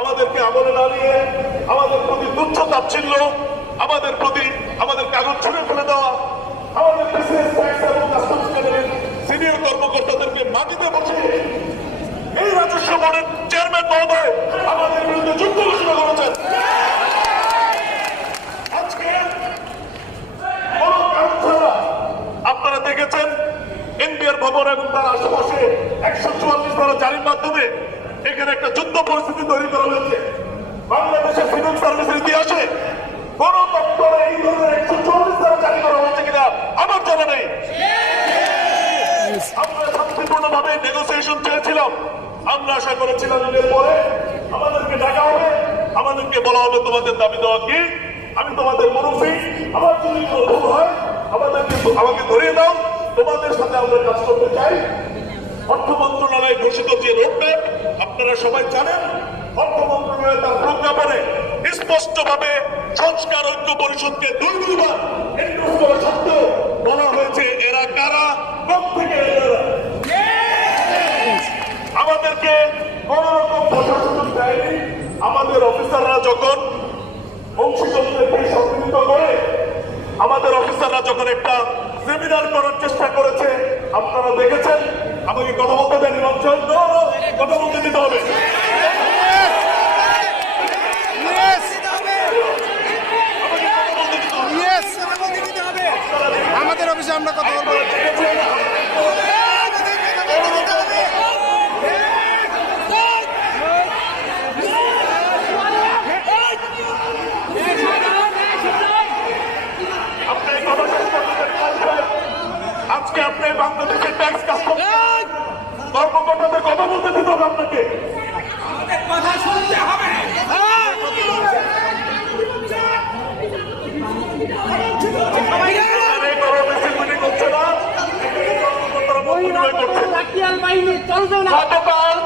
আমাদেরকে আমলে না নিয়ে আমাদের প্রতি তুচ্ছ তাচ্ছিল্য, আমাদের প্রতি আমাদের কাগজ ছুঁড়ে ফেলে দেওয়া, আমাদের বিশেষ ট্যাক্স এবং কাস্টমস ক্যাডারের সিনিয়র কর্মকর্তাদেরকে মাটিতে বসিয়ে এই রাজস্ব বোর্ডের চেয়ারম্যান মহোদয় আমাদের বিরুদ্ধে যুদ্ধ ঘোষণা করেছেন। আজকে কোন কারণ ছাড়া আপনারা দেখেছেন এনবিআর ভবন এবং তার আশেপাশে 144 ধারা জারির মাধ্যমে এখানে একটা যুদ্ধ পরিস্থিতি তৈরি করা হয়েছে। বাংলাদেশের সিভিল সার্ভিসের ইতিহাসে কোন দপ্তরে এই ধরনের 144 ধারা জারি করা হয়েছে কিনা আমার জানা নেই। আমরা শান্তিপূর্ণ ভাবে নেগোসিয়েশন চেয়েছিলাম। আমরা আশা করেছিলাম এর পরে আমাদেরকে ডাকা হবে, আমাদেরকে বলা হবে তোমাদের দাবি দেওয়া কি, আমি তোমাদের মুরব্বী, আমার যদি কোনো ভুল হয় আমাকে ধরিয়ে দাও, তোমাদের সাথে আমরা কাজ করতে চাই। অর্থ মন্ত্রণালয় ঘোষিত যে রোডম্যাপ আপনারা সবাই জানেন, অর্থ মন্ত্রণালয় তার প্রজ্ঞাপনে স্পষ্টভাবে সংস্কার ঐক্য পরিষদকে দুইবার এন্ডোর্স করা সত্ত্বেও বলা হয়েছে এরা কারা, কোথা থেকে এরা। আমাদেরকে কোন রকম বসার সুযোগ দেয়নি। আমাদের অফিসাররা যখন অংশীজনদেরকে সম্মিলিত করে আমাদের অফিসাররা যখন একটা সেমিনার করার চেষ্টা করেছে, আপনারা দেখেছেন। আমাকে কথা বলতে দেন, কথা বলতে দিতে হবে। আমাদের অফিসে আমরা কথা বলবো। আজকে আপনি বাংলাদেশের ট্যাক্স কাস্টমস কর্মকর্তাদের কথা বলতে দিতে হবে আপনাকে। কথা শুনতে হবে। গতকাল